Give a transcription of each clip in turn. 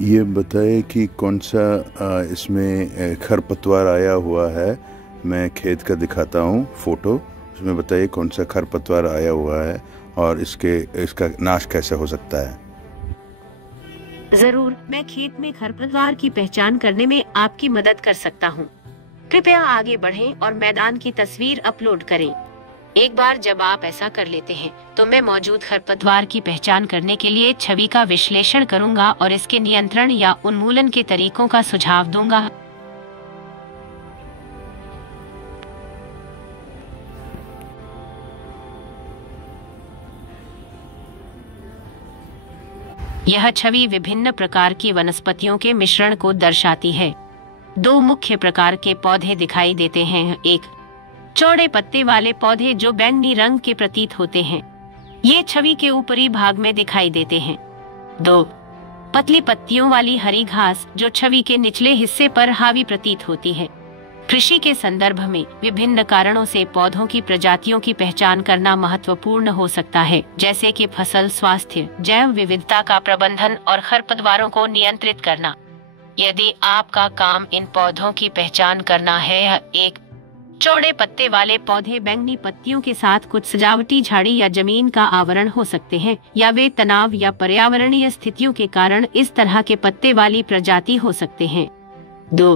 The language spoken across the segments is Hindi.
ये बताइए कि कौन सा इसमें खरपतवार आया हुआ है। मैं खेत का दिखाता हूँ फोटो, उसमें बताइए कौन सा खरपतवार आया हुआ है और इसका नाश कैसे हो सकता है। जरूर, मैं खेत में खरपतवार की पहचान करने में आपकी मदद कर सकता हूँ। कृपया आगे बढ़ें और मैदान की तस्वीर अपलोड करें। एक बार जब आप ऐसा कर लेते हैं, तो मैं मौजूद खरपतवार की पहचान करने के लिए छवि का विश्लेषण करूंगा और इसके नियंत्रण या उन्मूलन के तरीकों का सुझाव दूंगा। यह छवि विभिन्न प्रकार की वनस्पतियों के मिश्रण को दर्शाती है। दो मुख्य प्रकार के पौधे दिखाई देते हैं। एक, चौड़े पत्ते वाले पौधे जो बैंगनी रंग के प्रतीत होते हैं, ये छवि के ऊपरी भाग में दिखाई देते हैं। दो, पतली पत्तियों वाली हरी घास जो छवि के निचले हिस्से पर हावी प्रतीत होती है। कृषि के संदर्भ में विभिन्न कारणों से पौधों की प्रजातियों की पहचान करना महत्वपूर्ण हो सकता है, जैसे कि फसल स्वास्थ्य, जैव विविधता का प्रबंधन और खरपतवारों को नियंत्रित करना। यदि आपका काम इन पौधों की पहचान करना है, एक चौड़े पत्ते वाले पौधे बैंगनी पत्तियों के साथ कुछ सजावटी झाड़ी या जमीन का आवरण हो सकते हैं, या वे तनाव या पर्यावरणीय स्थितियों के कारण इस तरह के पत्ते वाली प्रजाति हो सकते हैं। दो,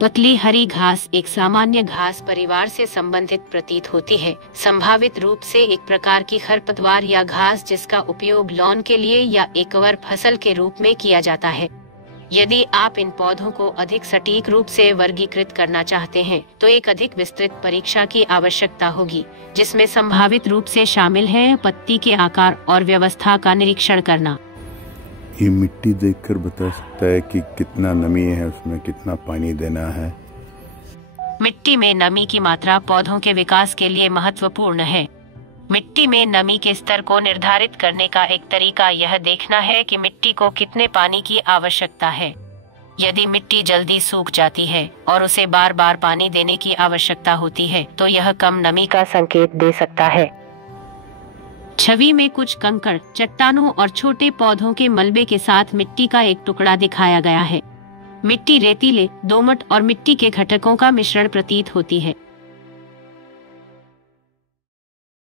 पतली हरी घास एक सामान्य घास परिवार से संबंधित प्रतीत होती है, संभावित रूप से एक प्रकार की खरपतवार या घास जिसका उपयोग लॉन के लिए या एकवर फसल के रूप में किया जाता है। यदि आप इन पौधों को अधिक सटीक रूप से वर्गीकृत करना चाहते हैं, तो एक अधिक विस्तृत परीक्षा की आवश्यकता होगी, जिसमें संभावित रूप से शामिल है पत्ती के आकार और व्यवस्था का निरीक्षण करना। ये मिट्टी देखकर बता सकता है कि कितना नमी है, उसमें कितना पानी देना है। मिट्टी में नमी की मात्रा पौधों के विकास के लिए महत्वपूर्ण है। मिट्टी में नमी के स्तर को निर्धारित करने का एक तरीका यह देखना है कि मिट्टी को कितने पानी की आवश्यकता है। यदि मिट्टी जल्दी सूख जाती है और उसे बार बार पानी देने की आवश्यकता होती है, तो यह कम नमी का संकेत दे सकता है। छवि में कुछ कंकड़, चट्टानों और छोटे पौधों के मलबे के साथ मिट्टी का एक टुकड़ा दिखाया गया है। मिट्टी रेतीले, दोमट और मिट्टी के घटकों का मिश्रण प्रतीत होती है।